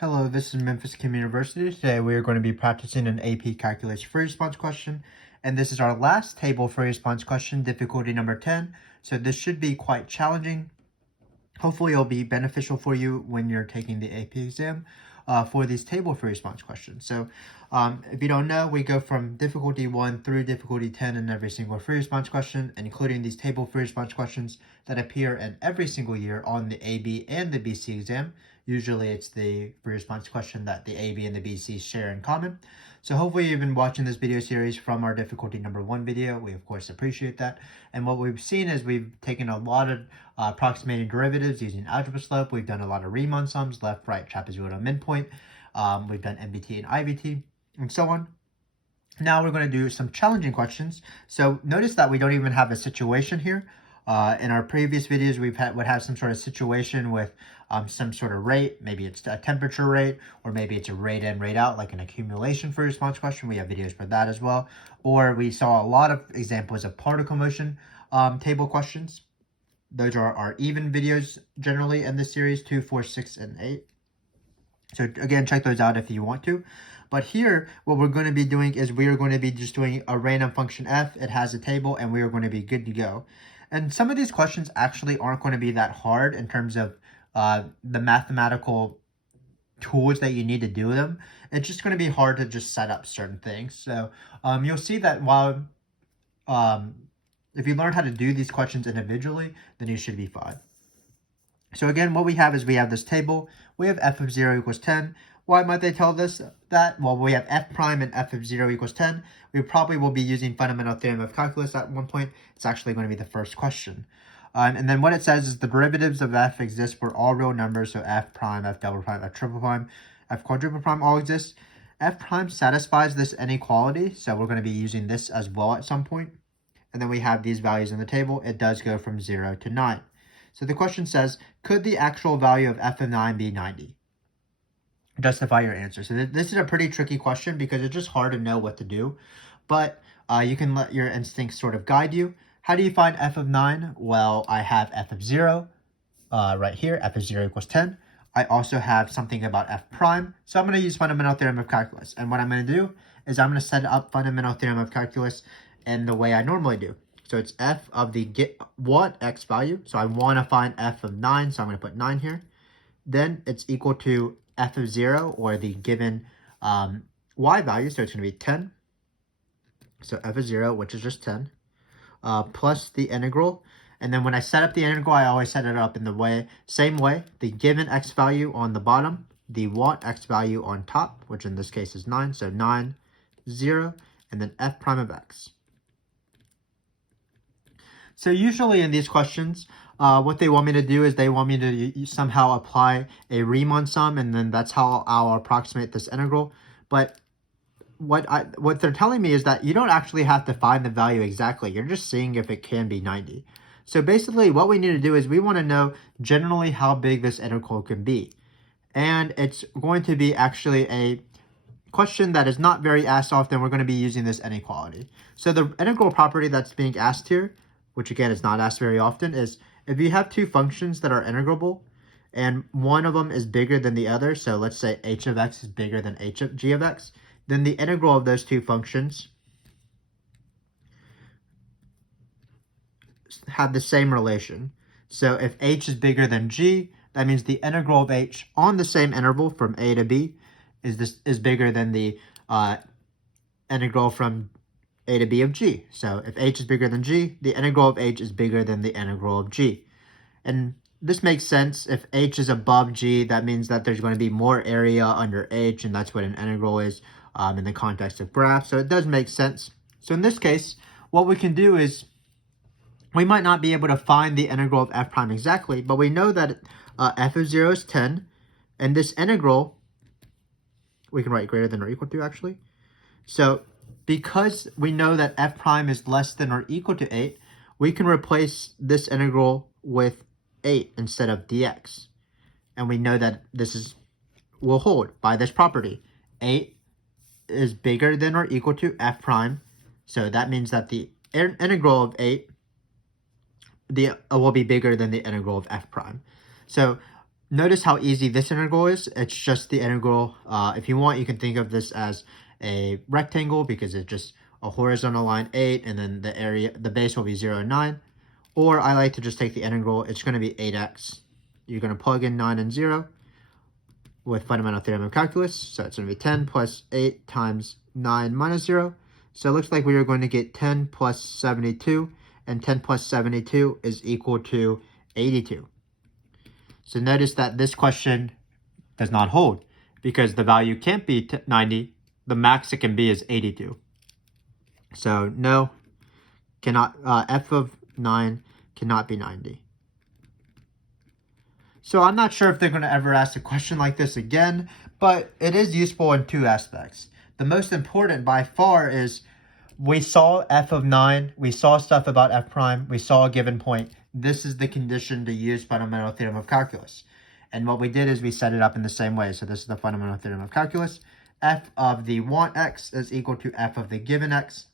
Hello, this is Memphis Communiversity. Today we are going to be practicing an AP Calculus free response question, and this is our last table free response question, difficulty number 10. So this should be quite challenging. Hopefully it'll be beneficial for you when you're taking the AP exam for these table free response questions. So if you don't know, we go from difficulty 1 through difficulty 10 in every single free response question, including these table free response questions that appear in every single year on the AB and the BC exam. Usually it's the free response question that the AB and the BC share in common. So hopefully you've been watching this video series from our difficulty number 1 video. We of course appreciate that. And what we've seen is we've taken a lot of approximating derivatives using algebra slope. We've done a lot of Riemann sums, left, right, trapezoidal midpoint. We've done MVT and IVT and so on. Now we're going to do some challenging questions. So notice that we don't even have a situation here. In our previous videos, would have some sort of situation with some sort of rate. Maybe it's a temperature rate, or maybe it's a rate in, rate out, like an accumulation for response question. We have videos for that as well. Or we saw a lot of examples of particle motion table questions. Those are our even videos generally in this series, 2, 4, 6, and 8. So again, check those out if you want to. But here, what we're going to be doing is we are going to be just doing a random function f. It has a table, and we are going to be good to go. And some of these questions actually aren't going to be that hard in terms of the mathematical tools that you need to do them. It's just going to be hard to just set up certain things. So you'll see that while if you learn how to do these questions individually, then you should be fine. So again, what we have is we have this table. We have f of 0 equals 10. Why might they tell us that? Well, we have f prime and f of 0 equals 10. We probably will be using fundamental theorem of calculus at one point. It's actually going to be the first question. And then what it says is the derivatives of f exist for all real numbers. So f prime, f double prime, f triple prime, f quadruple prime all exist. F prime satisfies this inequality. So we're going to be using this as well at some point. And then we have these values in the table. It does go from 0 to 9. So the question says, could the actual value of f of 9 be 90? Justify your answer. So this is a pretty tricky question because it's just hard to know what to do. But you can let your instincts sort of guide you. How do you find f of 9? Well, I have f of 0 right here. F of 0 equals 10. I also have something about f prime. So I'm going to use fundamental theorem of calculus. And what I'm going to do is I'm going to set up fundamental theorem of calculus in the way I normally do. So it's f of the what x value. So I want to find f of 9. So I'm going to put 9 here. Then it's equal to f of 0, or the given y value. So it's going to be 10. So f of 0, which is just 10, plus the integral. And then when I set up the integral, I always set it up in the same way. The given x value on the bottom, the what x value on top, which in this case is 9. So 9, 0, and then f prime of x. So usually in these questions, what they want me to do is they want me to somehow apply a Riemann sum, and then that's how I'll approximate this integral. But what they're telling me is that you don't actually have to find the value exactly. You're just seeing if it can be 90. So basically what we need to do is we want to know generally how big this integral can be. And it's going to be actually a question that is not very asked often. We're going to be using this inequality. So the integral property that's being asked here, which again is not asked very often, is if you have two functions that are integrable and one of them is bigger than the other, so let's say h of x is bigger than g of x, then the integral of those two functions have the same relation. So if h is bigger than g, that means the integral of h on the same interval from a to b is bigger than the integral from a to b of g. So if h is bigger than g, the integral of h is bigger than the integral of g. And this makes sense. If h is above g, that means that there's going to be more area under h, and that's what an integral is in the context of graphs. So it does make sense. So in this case, what we can do is we might not be able to find the integral of f prime exactly, but we know that f of 0 is 10, and this integral, we can write greater than or equal to actually. So because we know that f prime is less than or equal to 8, we can replace this integral with 8 instead of dx. And we know that this will hold by this property. 8 is bigger than or equal to f prime. So that means that the integral of 8 will be bigger than the integral of f prime. So Notice how easy this integral is. It's just the integral. If you want, you can think of this as a rectangle because it's just a horizontal line 8, and then the base will be 0 and 9. Or I like to just take the integral. It's going to be 8x. You're going to plug in 9 and 0 with fundamental theorem of calculus. So it's going to be 10 plus 8 times 9 minus 0. So it looks like we are going to get 10 plus 72, and 10 plus 72 is equal to 82. So notice that this question does not hold because the value can't be 90. The max it can be is 82. So no, cannot. F of 9 cannot be 90. So I'm not sure if they're going to ever ask a question like this again, but it is useful in two aspects. The most important by far is we saw f of 9, we saw stuff about f prime, we saw a given point. This is the condition to use fundamental theorem of calculus. And what we did is we set it up in the same way. So this is the fundamental theorem of calculus. F of the want x is equal to f of the given x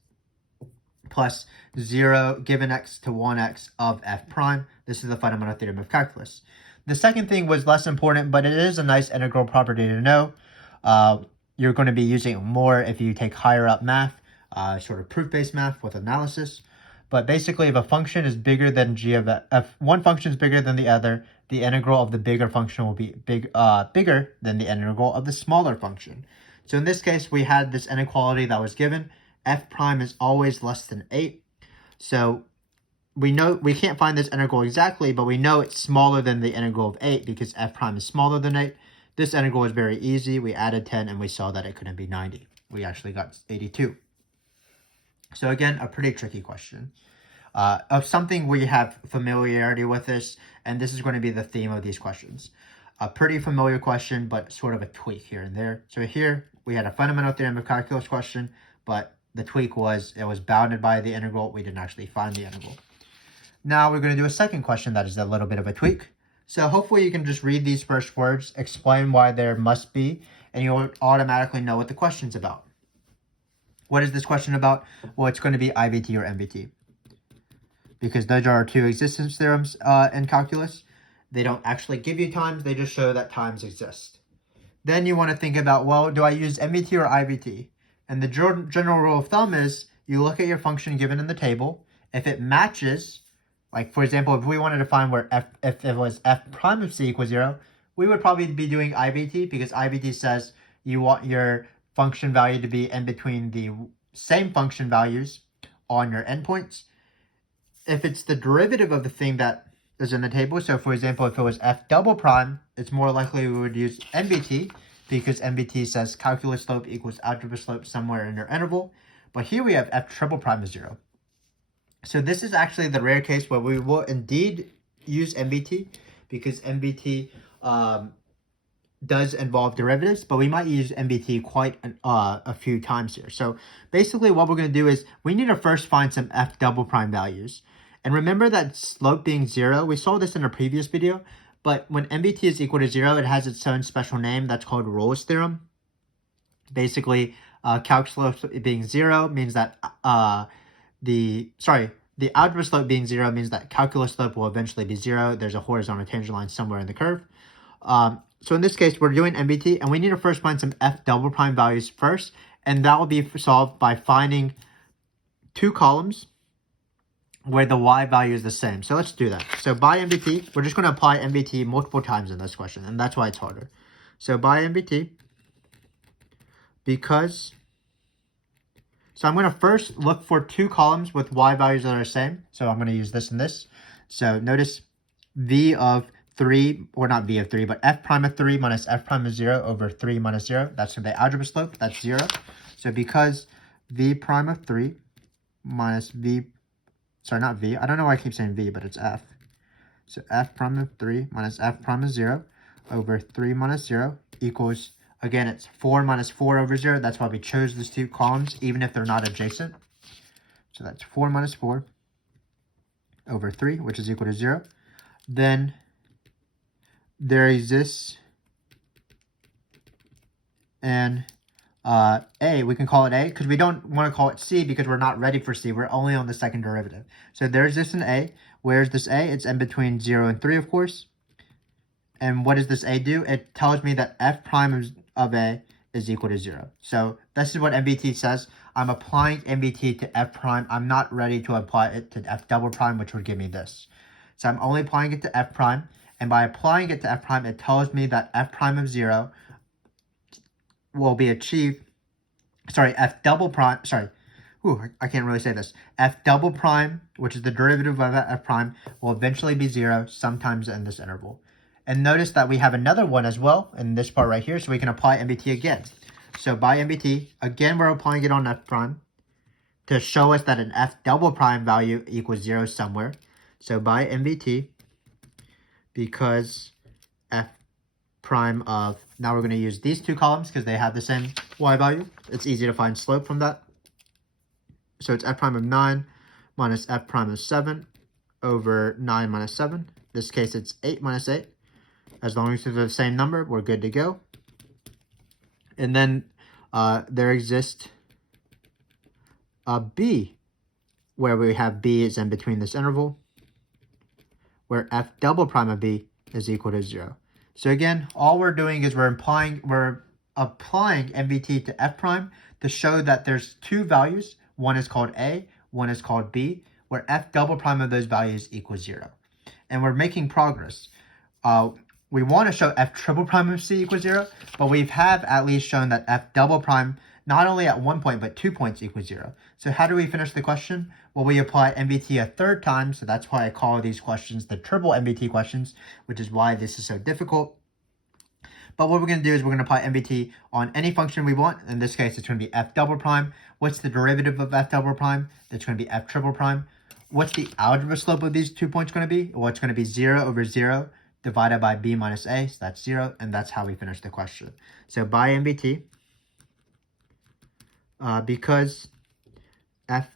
plus 0 given x to 1x of f prime. This is the fundamental theorem of calculus. The second thing was less important, but it is a nice integral property to know. You're going to be using it more if you take higher up math, sort of proof-based math with analysis. But basically, if a function is bigger than g of f, if one function is bigger than the other, the integral of the bigger function will be bigger than the integral of the smaller function. So in this case, we had this inequality that was given. F prime is always less than 8. So we know we can't find this integral exactly, but we know it's smaller than the integral of 8 because f prime is smaller than 8. This integral is very easy. We added 10 and we saw that it couldn't be 90. We actually got 82. So again, a pretty tricky question. Of something we have familiarity with this, and this is going to be the theme of these questions. A pretty familiar question, but sort of a tweak here and there. So here we had a fundamental theorem of calculus question, but the tweak was it was bounded by the integral. We didn't actually find the integral. Now we're going to do a second question that is a little bit of a tweak. So hopefully you can just read these first words, explain why there must be, and you'll automatically know what the question's about. What is this question about? Well, it's going to be IVT or MVT, because those are our two existence theorems in calculus. They don't actually give you times, they just show that times exist. Then you want to think about, well, do I use MVT or IVT? And the general rule of thumb is you look at your function given in the table. If it matches, like for example, if we wanted to find where if it was f prime of c equals 0, we would probably be doing IVT, because IVT says you want your function value to be in between the same function values on your endpoints. If it's the derivative of the thing that is in the table, so for example, if it was f double prime, it's more likely we would use MVT, because MVT says calculus slope equals algebra slope somewhere in your interval. But here we have f triple prime is 0. So this is actually the rare case where we will indeed use MVT, because MVT does involve derivatives, but we might use MVT quite a few times here. So basically what we're going to do is we need to first find some f double prime values. And remember that slope being 0, we saw this in a previous video, but when MVT is equal to 0, it has its own special name that's called Rolle's theorem. Basically, calc slope being 0 means that the algebra slope being 0 means that calculus slope will eventually be 0. There's a horizontal tangent line somewhere in the curve. So in this case, we're doing MVT, and we need to first find some f double prime values first, and that will be solved by finding two columns where the y value is the same. So let's do that. So by MVT, we're just going to apply MVT multiple times in this question, and that's why it's harder. So by MVT, so I'm going to first look for two columns with y values that are the same. So I'm going to use this and this. So notice v of 3, or not v of 3, but f prime of 3 minus f prime of 0 over 3 minus 0. That's the algebra slope. That's 0. So because v prime of 3 minus v, sorry, not v. I don't know why I keep saying v, but it's f. So f prime of 3 minus f prime of 0 over 3 minus 0 equals, again, it's 4 minus 4 over 0. That's why we chose these two columns, even if they're not adjacent. So that's 4 minus 4 over 3, which is equal to 0. Then there exists an a, we can call it a, because we don't want to call it c because we're not ready for c. We're only on the second derivative. So there exists an a. Where's this a? It's in between 0 and 3, of course. And what does this A do? It tells me that f prime of A is equal to 0. So this is what MVT says. I'm applying MVT to f prime. I'm not ready to apply it to f double prime, which would give me this. So I'm only applying it to f prime. And by applying it to f prime, it tells me that f prime of 0 will be achieved. Sorry, f double prime. Sorry. I can't really say this. F double prime, which is the derivative of f prime, will eventually be 0 sometimes in this interval. And notice that we have another one as well in this part right here, so we can apply MVT again. So by MVT, again, we're applying it on f prime to show us that an f double prime value equals 0 somewhere. So by MVT, because f prime of, now we're going to use these two columns because they have the same y value. It's easy to find slope from that. So it's f prime of 9 minus f prime of 7 over 9 minus 7. In this case, it's 8 minus 8. As long as it's the same number, we're good to go. And then there exists a b, where we have b is in between this interval, where f double prime of b is equal to 0. So again, all we're doing is we're applying MVT to f prime to show that there's two values. One is called a, one is called b, where f double prime of those values equals 0. And we're making progress. We want to show f triple prime of c equals 0, but we have at least shown that f double prime, not only at 1 point, but 2 points equals 0. So how do we finish the question? Well, we apply MVT a third time, so that's why I call these questions the triple MVT questions, which is why this is so difficult. But what we're going to do is we're going to apply MVT on any function we want. In this case, it's going to be f double prime. What's the derivative of f double prime? That's going to be f triple prime. What's the algebra slope of these 2 points going to be? Well, it's going to be 0 over 0 divided by b minus a, so that's 0, and that's how we finish the question. So by MVT, because f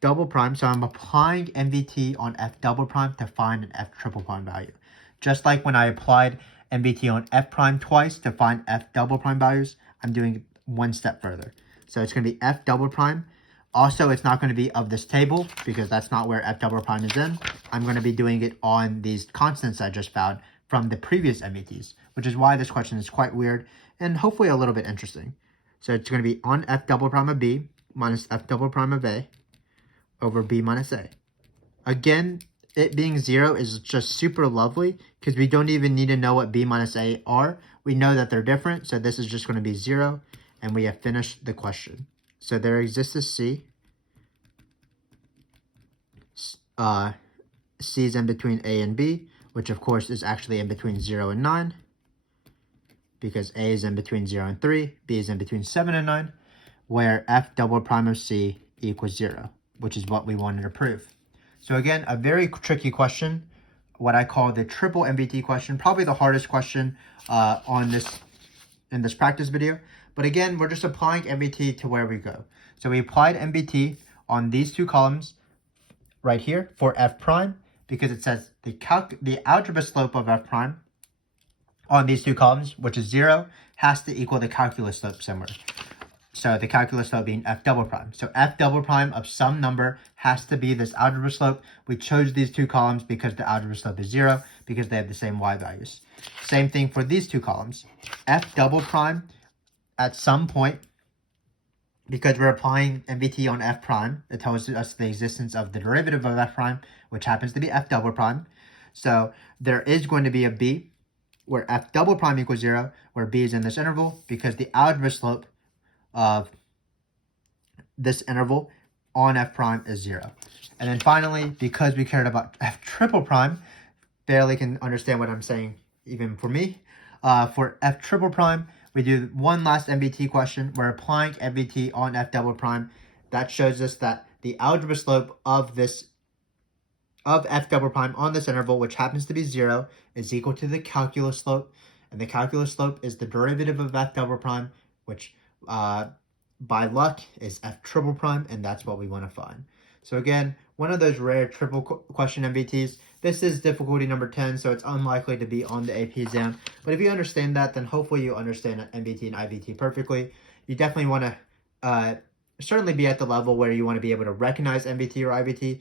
double prime, so I'm applying MVT on f double prime to find an f triple prime value. Just like when I applied MVT on f prime twice to find f double prime values, I'm doing one step further. So it's going to be f double prime. Also, it's not going to be of this table because that's not where f double prime is in. I'm going to be doing it on these constants I just found from the previous MVTs, which is why this question is quite weird and hopefully a little bit interesting. So it's going to be on f double prime of b minus f double prime of a over b minus a. Again, it being 0 is just super lovely because we don't even need to know what b minus a are. We know that they're different, so this is just going to be 0, and we have finished the question. So there exists a c. C is in between a and b, which of course is actually in between 0 and 9, because a is in between 0 and 3, b is in between 7 and 9, where f double prime of c equals 0, which is what we wanted to prove. So again, a very tricky question, what I call the triple MVT question, probably the hardest question in this practice video. But again, we're just applying MVT to where we go. So we applied MVT on these two columns right here for f prime, because it says the algebra slope of f prime on these two columns, which is 0, has to equal the calculus slope somewhere. So the calculus slope being f double prime. So f double prime of some number has to be this algebra slope. We chose these two columns because the algebra slope is 0, because they have the same y values. Same thing for these two columns. F double prime at some point, because we're applying MVT on f prime, it tells us the existence of the derivative of f prime, which happens to be f double prime. So there is going to be a b where f double prime equals 0, where b is in this interval, because the algebra slope of this interval on f prime is 0. And then finally, because we cared about f triple prime, barely can understand what I'm saying even for me. For f triple prime, we do one last MVT question. We're applying MVT on f double prime. That shows us that the algebra slope of f double prime on this interval, which happens to be 0, is equal to the calculus slope. And the calculus slope is the derivative of f double prime, which by luck is f triple prime, and that's what we want to find. So again, one of those rare triple question MVTs. This is difficulty number 10, so it's unlikely to be on the AP exam. But if you understand that, then hopefully you understand MVT and IVT perfectly. You definitely want to certainly be at the level where you want to be able to recognize MVT or IVT,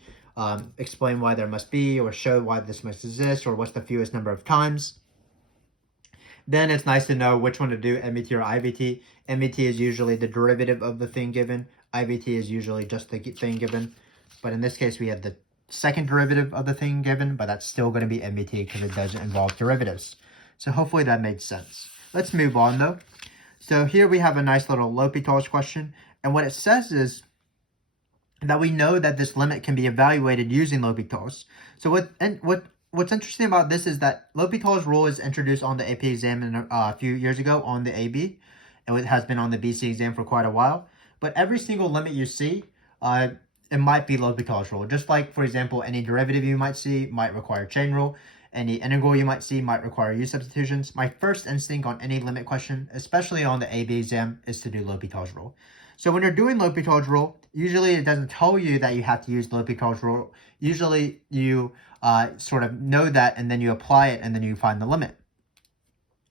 explain why there must be, or show why this must exist, or what's the fewest number of times. then it's nice to know which one to do, MVT or IVT. MVT is usually the derivative of the thing given. IVT is usually just the thing given. But in this case, we have the second derivative of the thing given, but that's still going to be MVT because it doesn't involve derivatives. So hopefully that made sense. Let's move on though. So here we have a nice little L'Hopital's question. And what it says is that we know that this limit can be evaluated using L'Hopital's. So what's interesting about this is that L'Hopital's rule is introduced on the AP exam a few years ago on the AB. And it has been on the BC exam for quite a while. But every single limit you see, it might be L'Hopital's rule. Just like, for example, any derivative you might see might require chain rule. Any integral you might see might require U substitutions. My first instinct on any limit question, especially on the AB exam, is to do L'Hopital's rule. So when you're doing L'Hopital's rule, usually it doesn't tell you that you have to use L'Hopital's rule. Usually you sort of know that and then you apply it and then you find the limit.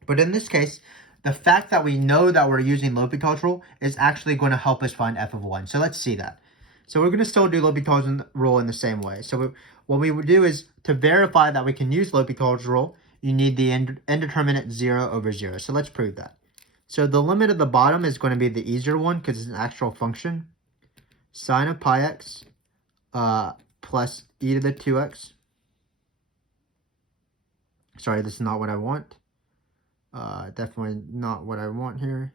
But in this case, the fact that we know that we're using L'Hopital's rule is actually going to help us find f of 1. So let's see that. So we're going to still do L'Hopital's rule in the same way. So what we would do is, to verify that we can use L'Hopital's rule, you need the indeterminate 0 over 0. So let's prove that. So the limit at the bottom is going to be the easier one because it's an actual function. Sine of pi x plus e to the 2x. Sorry, this is not what I want. Definitely not what I want here.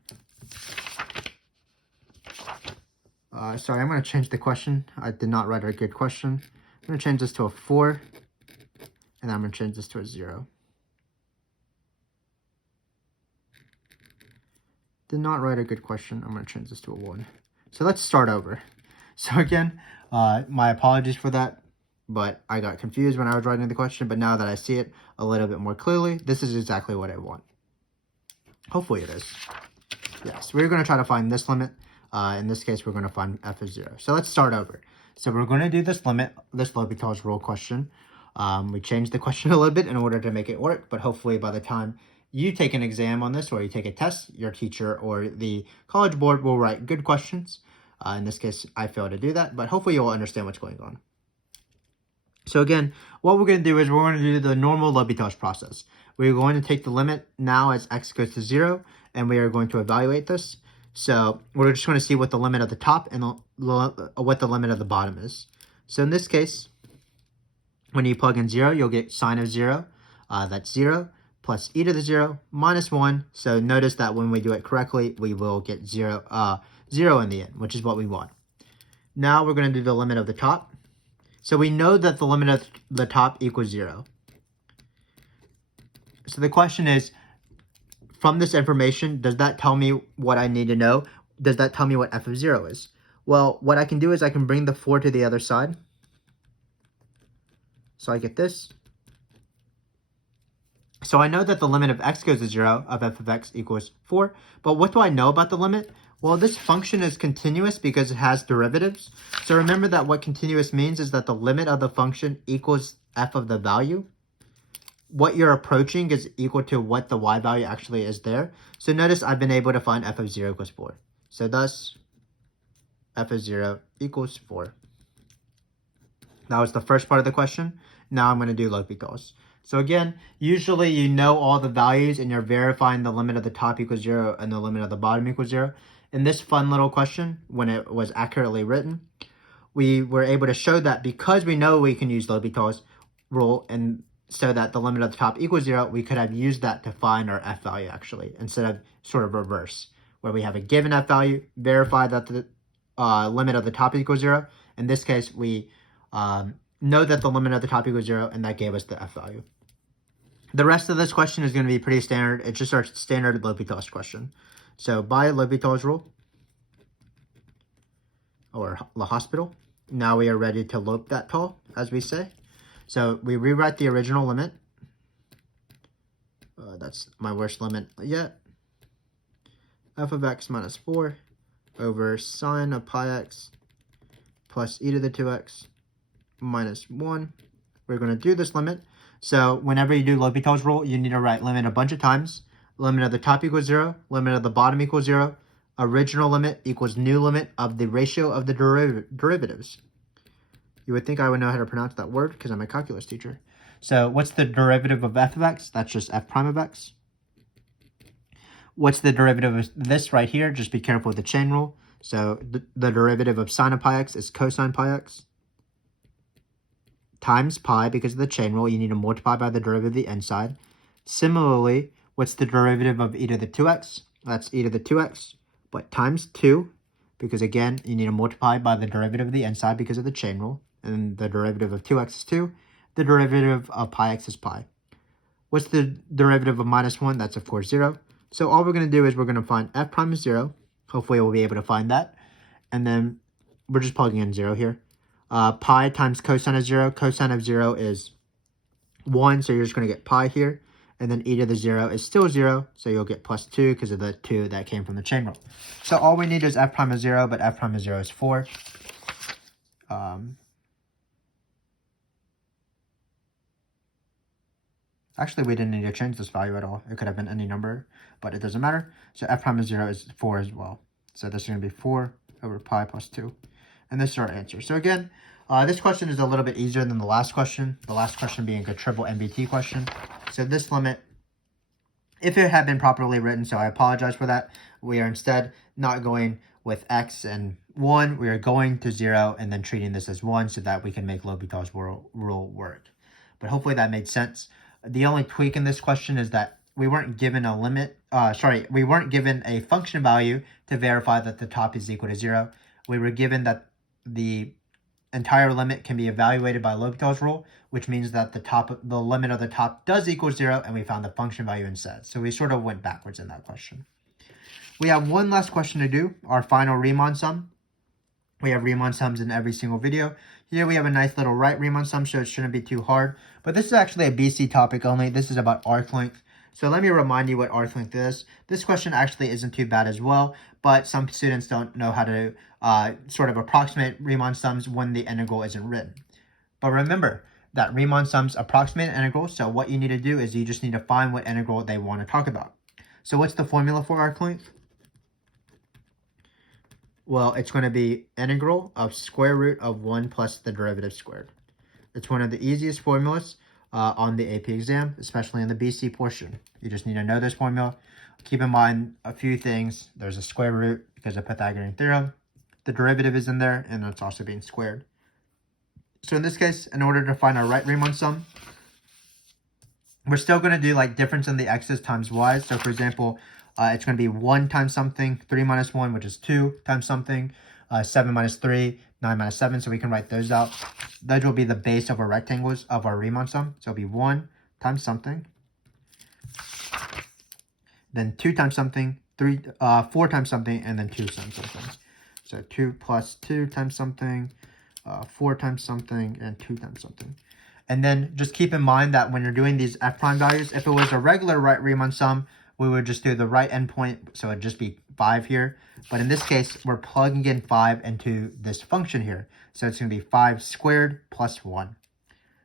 Sorry, I'm going to change the question. I did not write a good question. I'm going to change this to a 4. And I'm going to change this to a 0. Did not write a good question. I'm going to change this to a 1. So let's start over. So again, my apologies for that. But I got confused when I was writing the question. But now that I see it a little bit more clearly, this is exactly what I want. Hopefully it is. Yes, we're going to try to find this limit. In this case, we're going to find f of 0. So let's start over. So we're going to do this limit, this L'Hopital's rule question. We changed the question a little bit in order to make it work. But hopefully by the time you take an exam on this or you take a test, your teacher or the college board will write good questions. In this case, I failed to do that. But hopefully you'll understand what's going on. So again, what we're going to do is we're going to do the normal L'Hopital's process. We're going to take the limit now as x goes to 0, and we are going to evaluate this. So we're just going to see what the limit at the top and what the limit at the bottom is. So in this case, when you plug in 0, you'll get sine of 0. That's 0 plus e to the 0 minus 1. So notice that when we do it correctly, we will get 0 in the end, which is what we want. Now we're going to do the limit of the top. So we know that the limit of the top equals 0. So the question is, from this information, does that tell me what I need to know? Does that tell me what f of 0 is? Well, what I can do is I can bring the 4 to the other side. So I get this. So I know that the limit of x goes to 0 of f of x equals 4. But what do I know about the limit? Well, this function is continuous because it has derivatives. So remember that what continuous means is that the limit of the function equals f of the value. What you're approaching is equal to what the y value actually is there. So notice I've been able to find f of 0 equals 4. So thus, f of 0 equals 4. That was the first part of the question. Now I'm going to do L'Hopital's. So again, usually you know all the values and you're verifying the limit of the top equals 0 and the limit of the bottom equals 0. In this fun little question, when it was accurately written, we were able to show that because we know we can use L'Hopital's rule and so that the limit of the top equals 0, we could have used that to find our f value actually, instead of sort of reverse, where we have a given f value, verify that the limit of the top equals 0. In this case, we know that the limit of the top equals 0, and that gave us the f value. The rest of this question is going to be pretty standard. It's just our standard L'Hopital's question. So by L'Hopital's rule, or L'Hospital, now we are ready to lope that tall, as we say. So we rewrite the original limit. That's my worst limit yet. F of x minus 4 over sine of pi x plus e to the 2x minus 1. We're going to do this limit. So whenever you do L'Hopital's rule, you need to write limit a bunch of times. Limit of the top equals 0. Limit of the bottom equals 0. Original limit equals new limit of the ratio of the derivatives. You would think I would know how to pronounce that word because I'm a calculus teacher. So what's the derivative of f of x? That's just f prime of x. What's the derivative of this right here? Just be careful with the chain rule. So the derivative of sine of pi x is cosine pi x times pi. Because of the chain rule, you need to multiply by the derivative of the inside. Similarly, what's the derivative of e to the 2x? That's e to the 2x, but times 2, because again, you need to multiply by the derivative of the inside because of the chain rule, and the derivative of 2x is 2. The derivative of pi x is pi. What's the derivative of minus 1? That's, of course, 0. So all we're going to do is we're going to find f prime is 0. Hopefully we'll be able to find that. And then we're just plugging in 0 here. Pi times cosine of 0. Cosine of 0 is 1, so you're just going to get pi here. And then e to the 0 is still 0, so you'll get plus 2 because of the 2 that came from the chain rule. So all we need is f prime of 0, but f prime of 0 is 4. Actually, we didn't need to change this value at all. It could have been any number, but it doesn't matter. So f prime of 0 is 4 as well. So this is going to be 4 over pi plus 2. And this is our answer. So again, this question is a little bit easier than the last question being a triple MVT question. So this limit, if it had been properly written, so I apologize for that, we are instead not going with x and 1. We are going to 0 and then treating this as 1 so that we can make L'Hopital's rule work. But hopefully that made sense. The only tweak in this question is that we weren't given a limit, we weren't given a function value to verify that the top is equal to 0. We were given that the entire limit can be evaluated by L'Hopital's rule, which means that the limit of the top does equal 0, and we found the function value instead. So we sort of went backwards in that question. We have one last question to do, our final Riemann sum. We have Riemann sums in every single video. Here we have a nice little right Riemann sum, so it shouldn't be too hard. But this is actually a BC topic only. This is about arc length. So let me remind you what arc length is. This question actually isn't too bad as well, but some students don't know how to sort of approximate Riemann sums when the integral isn't written. But remember that Riemann sums approximate an integral, so what you need to do is you just need to find what integral they want to talk about. So what's the formula for arc length? Well, it's going to be integral of square root of 1 plus the derivative squared. It's one of the easiest formulas on the AP exam, especially in the BC portion. You just need to know this formula. Keep in mind a few things. There's a square root because of Pythagorean theorem. The derivative is in there, and it's also being squared. So in this case, in order to find our right Riemann sum, we're still going to do like difference in the x's times y's. So for example, it's going to be 1 times something, 3 minus 1, which is 2 times something, 7 minus 3, 9 minus 7. So we can write those out. Those will be the base of our rectangles of our Riemann sum. So it'll be 1 times something, then 2 times something, 4 times something, and then 2 times something. So 2 plus 2 times something, 4 times something, and 2 times something. And then just keep in mind that when you're doing these f prime values, if it was a regular right Riemann sum, we would just do the right endpoint, so it'd just be 5 here. But in this case, we're plugging in 5 into this function here. So it's going to be 5 squared plus 1.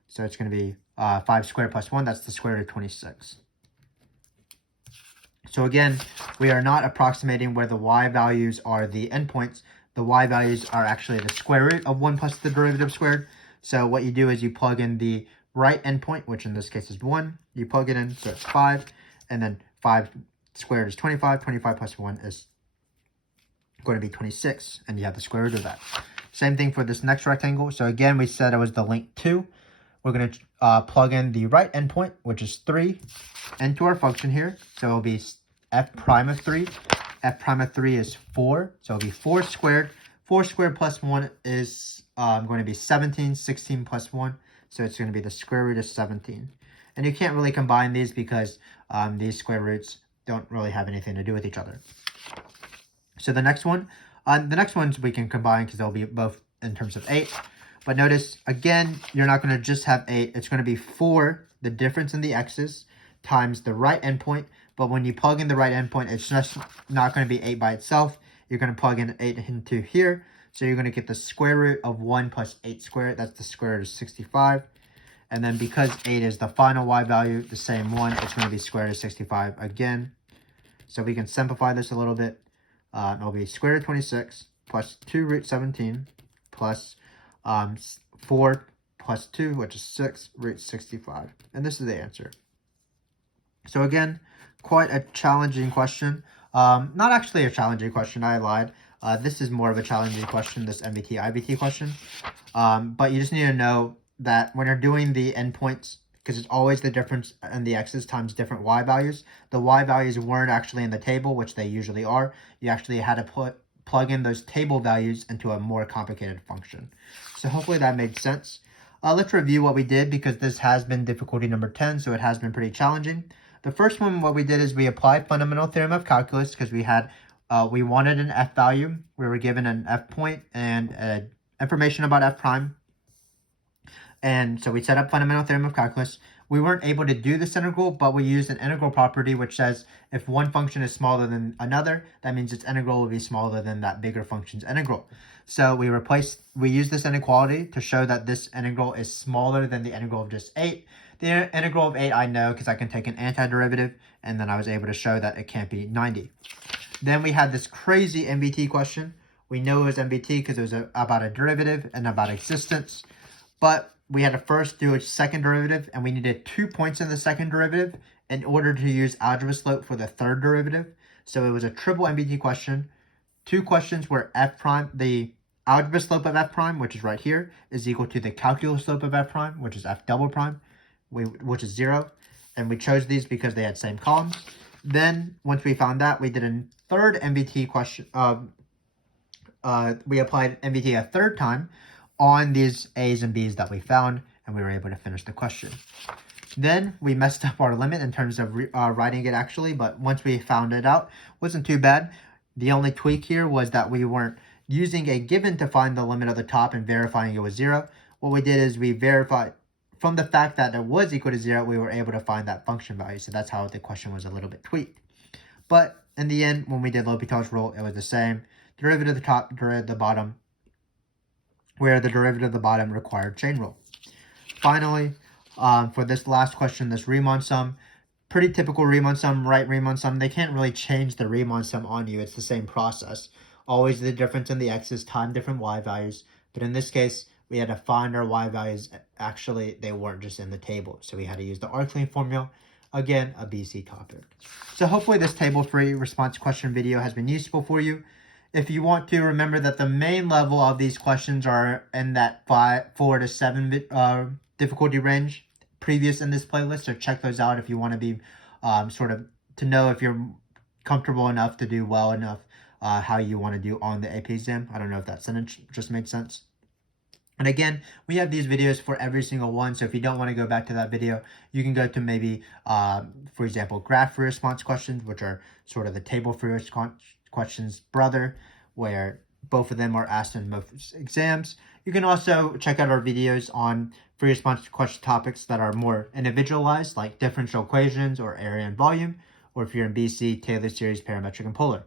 So it's going to be 5 squared plus 1. That's the square root of 26. So again, we are not approximating where the y values are the endpoints. The y values are actually the square root of 1 plus the derivative squared. So what you do is you plug in the right endpoint, which in this case is 1. You plug it in, so it's 5. And then 5 squared is 25. 25 plus 1 is going to be 26. And you have the square root of that. Same thing for this next rectangle. So again, we said it was the length 2. We're going to plug in the right endpoint, which is 3, into our function here. So it'll be f prime of 3. F prime of 3 is 4. So it'll be 4 squared. 4 squared plus 1 is going to be 17. 16 plus 1. So it's going to be the square root of 17. And you can't really combine these because these square roots don't really have anything to do with each other. So the next ones we can combine because they'll be both in terms of 8. But notice, again, you're not going to just have 8. It's going to be 4, the difference in the x's, times the right endpoint. But when you plug in the right endpoint, it's just not going to be 8 by itself. You're going to plug in 8 into here. So you're going to get the square root of 1 plus 8 squared. That's the square root of 65. And then because 8 is the final y value, the same one, it's going to be square root of 65 again. So we can simplify this a little bit. It'll be square root of 26 plus 2 root 17 plus 4 plus 2, which is 6 root 65. And this is the answer. So again, quite a challenging question. Not actually a challenging question, I lied. This is more of a challenging question, this MVT IVT question. But you just need to know that when you're doing the endpoints, because it's always the difference in the x's times different y values, the y values weren't actually in the table, which they usually are. You actually had to plug in those table values into a more complicated function. So hopefully that made sense. Let's review what we did, because this has been difficulty number 10, so it has been pretty challenging. The first one, what we did is we applied fundamental theorem of calculus, because we wanted an f value. We were given an f point and information about f prime. And so we set up fundamental theorem of calculus. We weren't able to do this integral, but we used an integral property which says if one function is smaller than another, that means its integral will be smaller than that bigger function's integral. So we used this inequality to show that this integral is smaller than the integral of just 8. The integral of 8 I know because I can take an antiderivative, and then I was able to show that it can't be 90. Then we had this crazy MVT question. We know it was MVT because it was about a derivative and about existence, but we had to first do a second derivative, and we needed 2 points in the second derivative in order to use algebra slope for the third derivative. So it was a triple MVT question. 2 questions where f prime, the algebra slope of f prime, which is right here, is equal to the calculus slope of f prime, which is f double prime, which is 0. And we chose these because they had same columns. Then once we found that, we did a third MVT question. We applied MVT a third time on these A's and B's that we found, and we were able to finish the question. Then we messed up our limit in terms of writing it actually, but once we found it out, it wasn't too bad. The only tweak here was that we weren't using a given to find the limit of the top and verifying it was 0. What we did is we verified from the fact that it was equal to 0, we were able to find that function value. So that's how the question was a little bit tweaked. But in the end, when we did L'Hopital's rule, it was the same. Derivative of the top, derivative of the bottom, where the derivative of the bottom required chain rule. Finally, for this last question, this Riemann sum, pretty typical Riemann sum, right Riemann sum. They can't really change the Riemann sum on you. It's the same process. Always the difference in the x's time different y values. But in this case, we had to find our y values. Actually, they weren't just in the table. So we had to use the Arclay formula. Again, a BC topic. So hopefully this table-free response question video has been useful for you. If you want to, remember that the main level of these questions are in that 4 to 7 difficulty range previous in this playlist. So check those out if you want to be sort of to know if you're comfortable enough to do well enough how you want to do on the AP exam. I don't know if that sentence just made sense. And again, we have these videos for every single one. So if you don't want to go back to that video, you can go to maybe, for example, graph-free response questions, which are sort of the table-free response questions brother, where both of them are asked in most exams. You can also check out our videos on free response question topics that are more individualized, like differential equations or area and volume, or if you're in BC, Taylor series, parametric, and polar.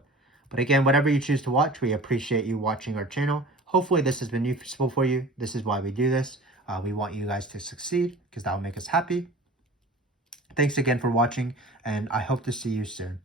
But again, whatever you choose to watch, we appreciate you watching our channel. Hopefully this has been useful for you. This is why we do this. We want you guys to succeed because that will make us happy. Thanks again for watching, and I hope to see you soon.